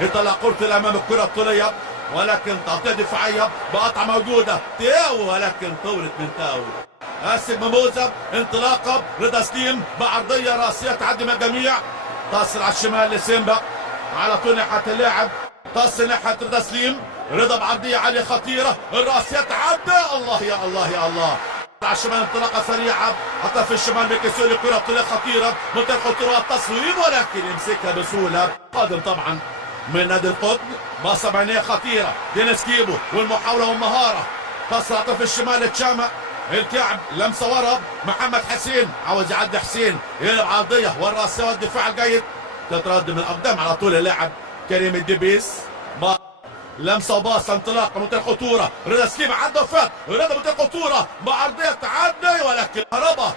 يطلع كرة امام الكرة الطولية، ولكن تغطية دفاعية بقطعة موجودة تاو، ولكن طولت من تاو. قاسم مموزة انطلاقة، رضا سليم بعرضية راسية تعدي من الجميع، تصل على الشمال لسيمبا، على طول ناحية اللاعب، تصل ناحية رضا سليم، رضا بعرضية عالية خطيرة، الراسية تعدى، الله يا الله يا الله. على الشمال انطلاقة سريعة، حتى في الشمال بكسول الكرة طولية خطيرة، منطقة خطورة التصويب، ولكن يمسكها بسهولة. قادم طبعا من نادي القطن، باصة بينية خطيرة، دينيس كيبو والمحاولة والمهارة، تصل على طرف الشمال تشاما، الكعب لمسة ورا، محمد حسين عاوز يعدي، حسين يلعب عرضية والراسية والدفاع الجيد، تترد من الأقدام على طول اللاعب كريم الدبيس، لمسه وباصه انطلاقه منتهى الخطوره، رضا سليم عدى وفات، رضا منتهى الخطوره بعرضيه تعدي، ولكن كهربا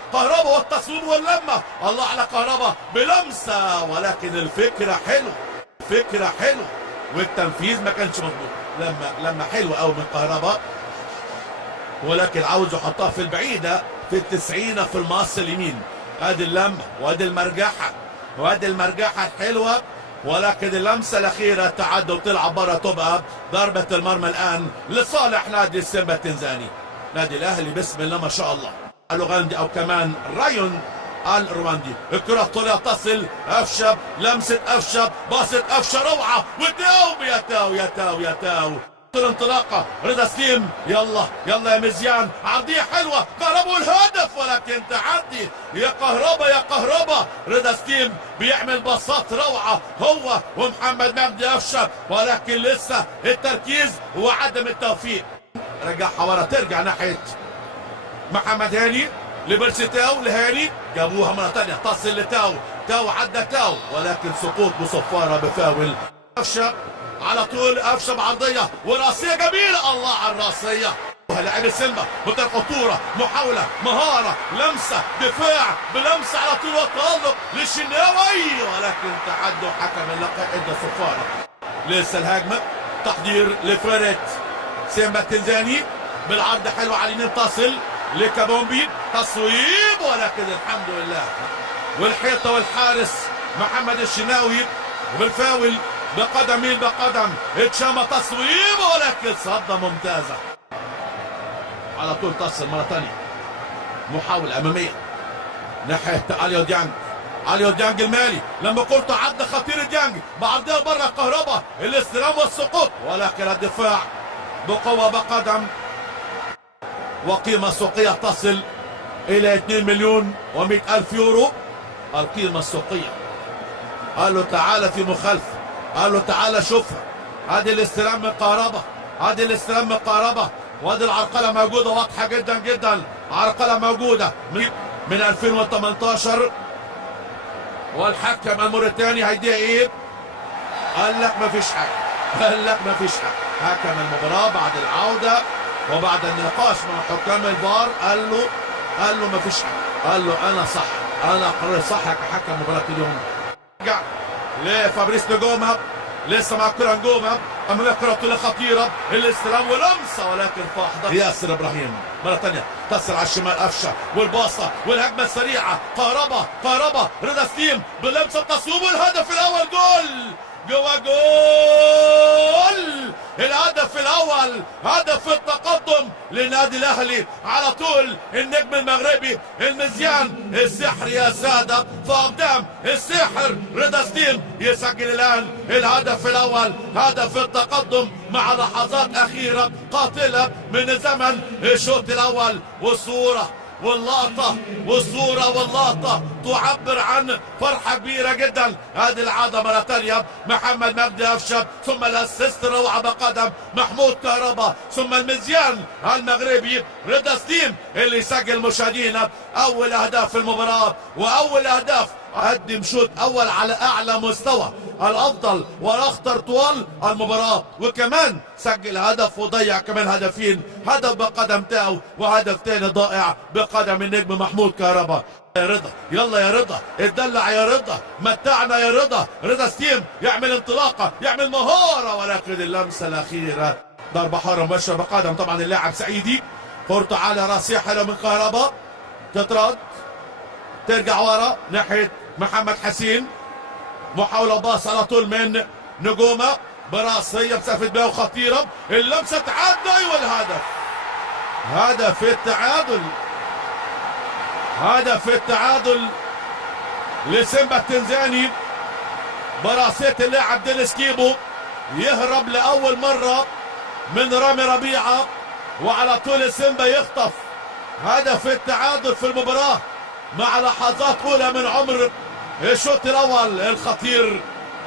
والتصويب واللمه، الله على كهربا بلمسه، ولكن الفكره حلوه والتنفيذ ما كانش مظبوط. لما حلوه قوي من كهربا، ولكن عاوز يحطها في البعيده في التسعينه في المقص اليمين. ادي اللمه وادي المرجحه الحلوه، ولكن اللمسه الاخيره تعدى وتلعب بره، تبقى ضربه المرمى الان لصالح نادي سيمبا التنزاني. نادي الاهلي بسم الله ما شاء الله، الوغندي او كمان رايون الرواندي. الكره الطوليه تصل، افشب لمسه افشب، باصه افشب روعه، وتاو يا تاو الانطلاقه، رضا سليم يلا يا مزيان، عرضيه حلوه، كهربا الهدف، ولكن تعدي يا كهربا. رضا سليم بيعمل باصات روعه هو ومحمد مجدي افشب، ولكن لسه التركيز وعدم التوفيق. رجعها ورا، ترجع ناحيه محمد هاني لبرسي تاو لهاني، جابوها مره ثانيه، تصل لتاو، عدى تاو، ولكن سقوط بصفاره بفاول. افشب على طول، افشب عرضيه وراسيه جميله، الله على الراسيه. لاعب سيمبا منتهى الخطوره، محاوله، مهاره، لمسه، دفاع بلمسه على طول والتالق للشناوي، ولكن تعدوا حكم اللقاء ادى صفاره. لسه الهجمه، تحضير لفريق سيمبا التنزاني بالعرض حلوه على اليمين، تصل لكابومبي، تصويب، ولكن الحمد لله والحيطه والحارس محمد الشناوي، وبالفاول بقدم اتشام تصويب، ولكن صدة ممتازة. على طول تصل مرة ثانية، محاولة أمامية ناحية أليو ديانج المالي، لما قلت عدى خطير ديانج بعرضية بره كهربا، الاستلام والسقوط، ولكن الدفاع بقوة بقدم وقيمة سوقية تصل إلى 2,100,000 يورو. القيمة السوقية، قال له تعالى في مخالفة، قال له تعالى شوفها، ادي الاستلام من كهربا، وادي العرقله موجوده واضحه جدا، عرقله موجوده من 2018، والحكم الموريتاني هيديها ايه؟ قال لك ما فيش حاجه، حكم المباراه بعد العوده وبعد النقاش مع حكام الفار قال له ما فيش حاجه، قال له انا صح، انا قرر صح كحكم مباراه اليوم. رجع لفابريس نجومها، لسه مع كرة نجومها، امام كرة طولة خطيرة، الاستلام ولمسة، ولكن فاحضة ياسر ابراهيم مرة ثانية، تصل على الشمال افشة والباصة والهجمة السريعة، كهربا رضا سليم بلمسة التصويب والهدف الاول، جول الهدف الاول، هدف التقدم للنادي الاهلي. على طول النجم المغربي المزيان، السحر يا ساده، فقدام السحر رضا سليم يسجل الان الهدف الاول، هدف التقدم مع لحظات اخيره قاتله من زمن الشوط الاول. والصوره واللقطة تعبر عن فرحة كبيرة جدا. هذه العادة مرة ثانية، محمد مجدي أفشب، ثم الاسيست روعة بقدم محمود كهربا، ثم المزيان المغربي رضا سليم اللي يسجل مشاهدينا أول أهداف المباراة، وأول أهداف قدم شوط أول على أعلى مستوى، الأفضل والأخطر طوال المباراة، وكمان سجل هدف وضيع كمان هدفين، هدف بقدم تاو وهدف تاني ضائع بقدم النجم محمود كهربا. يا رضا، يلا يا رضا، اتدلع يا رضا، متعنا يا رضا. رضا سليم يعمل انطلاقة، يعمل مهارة، ولكن اللمسة الأخيرة ضربة حارة مباشرة بقدم طبعا اللاعب سعيدي. كرة على راسية حلوة من كهربا، تترد، ترجع ورا ناحية محمد حسين، محاولة باص على طول من نجومه براسيه مسافه بها وخطيره، اللمسه تعدي والهدف. هدف التعادل، هدف التعادل لسيمبا التنزاني براسيه اللاعب دينيس كيبو، يهرب لاول مره من رامي ربيعه، وعلى طول سيمبا يخطف هدف التعادل في المباراه مع لحظات اولى من عمر الشوط الاول الخطير.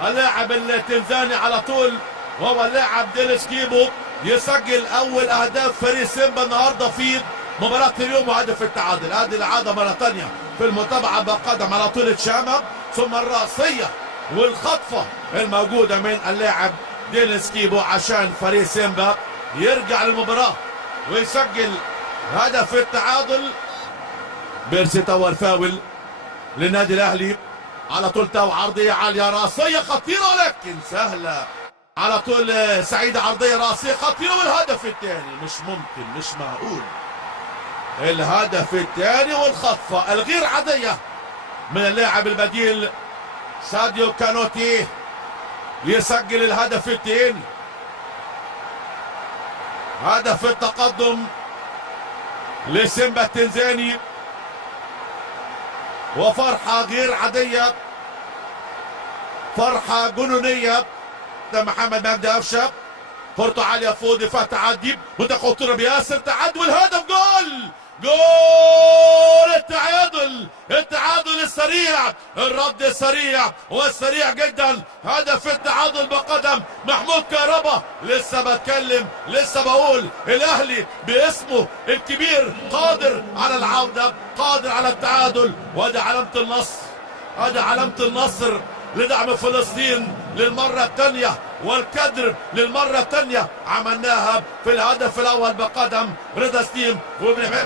اللاعب التنزاني على طول وهو اللاعب دينيس كيبو يسجل اول اهداف فريق سيمبا النهارده في مباراه اليوم، وهدف التعادل. هذه العاده مره ثانيه في المتابعه بقدم على طول الشامه، ثم الراسيه والخطفه الموجوده من اللاعب دينيس كيبو عشان فريق سيمبا يرجع للمباراه ويسجل هدف التعادل. بيرسي توا الفاول للنادي الاهلي، على طول تاو عرضيه عاليه راسيه خطيره ولكن سهله، على طول سعيده عرضيه راسيه خطيره، والهدف الثاني مش ممكن، مش معقول. الهدف الثاني والخطفه الغير عاديه من اللاعب البديل ساديو كانوتي يسجل الهدف الثاني، هدف التقدم لسيمبا التنزاني، وفرحة غير عادية، فرحة جنونية. ده محمد مجدي قفشه، كورته عالية فوق دفاع تعدي، متخطرة بياسر تعدي والهدف جول، جول التعادل، التعادل السريع، الرد السريع والسريع جدا. هدف التعادل بقدم محمود كهربا. لسه بتكلم، لسه بقول الاهلي باسمه الكبير قادر على العودة، قادر على التعادل. وادي علامة النصر، ادي علامة النصر لدعم فلسطين للمرة الثانية، والكدر للمرة الثانية عملناها في الهدف الأول بقدم رضا سليم،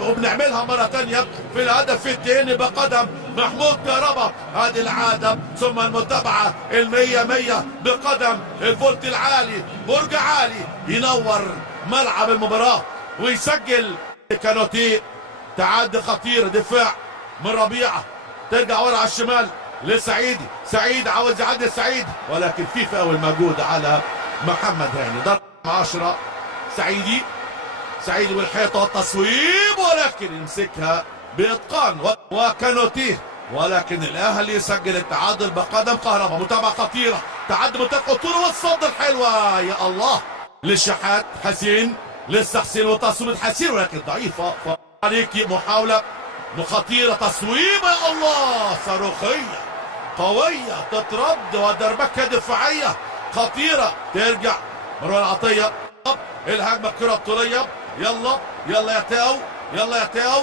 وبنعملها مرة ثانية في الهدف الثاني بقدم محمود كهربا. هذه العادة، ثم المتابعة المية مية بقدم الفولت العالي، برج عالي ينور ملعب المباراة ويسجل كانوتي. تعدي خطير، دفاع من ربيعة، ترجع ورا على الشمال لسعيدي، سعيد عاوز يعدي سعيد، ولكن في فاول موجود على محمد هاني. ضرب 10 سعيدي، سعيدي والحيطه والتصويب، ولكن يمسكها باتقان وكانوتيه، ولكن الاهلي يسجل التعادل بقدم كهربا. متابعه خطيره، تعدي منطقه الطول والصد الحلوه يا الله للشحات. حسين، لسه حسين وتصويب حسين ولكن ضعيفه. عليكي محاوله خطيره، تصويبه يا الله صاروخيه قوية تترد، ودربكة دفاعية خطيرة. ترجع مروان عطية، الهجمة الكرة الطولية، يلا يلا يا تاو، يلا يا تاو،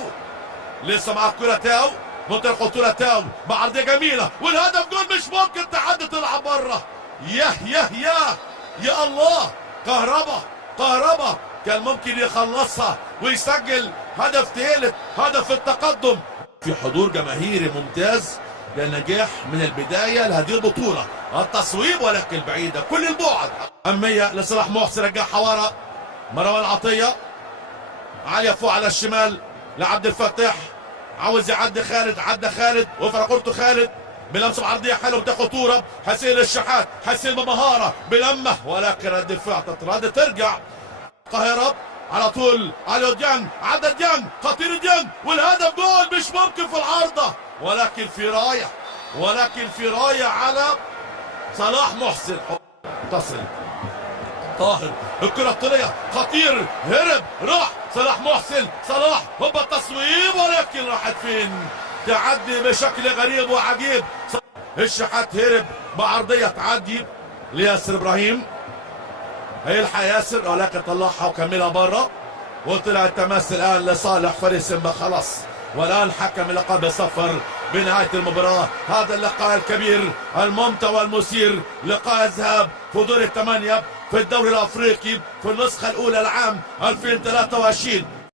لسه مع الكرة تاو، منطقة الخطورة تاو بعرضية جميلة والهدف جول، مش ممكن تعدي تلعب بره. يا الله، كهربا، كهربا كان ممكن يخلصها ويسجل هدف ثالث، هدف التقدم في حضور جماهيري ممتاز. ده نجاح من البداية لهذه البطولة. التصويب ولكن بعيدة كل البعد، أمية لصلاح محسن، رجعها ورا مروان عطية، عالية فوق على الشمال لعبد الفتاح، عاوز يعدي خالد، عدى خالد وفرق كورته خالد بلمسة عرضية حلوة بتاخد خطورة. حسين الشحات، حسين بمهارة بلمة، ولكن الدفاع تتراد، ترجع القاهرة على طول علي ديانج، عدى ديانج، خطير ديانج والهدف جول، مش ممكن في العارضة، ولكن في راية، ولكن في راية على صلاح محسن. تصل طاهر، الكرة الطولية خطير، هرب، راح صلاح محسن، صلاح هوبا التصويب، ولكن راحت فين؟ تعدي بشكل غريب وعجيب. الشحات هرب بعرضية تعدي لياسر ابراهيم، هيلحق ياسر ولكن طلعها وكملها بره، وطلع التماس الان لصالح فريق سيمبا خلاص. والان حكم اللقاء بصفر بنهايه المباراه. هذا اللقاء الكبير الممتع والمثير، لقاء الذهاب في دور الثمانيه في الدوري الافريقي في النسخه الاولى العام 2023.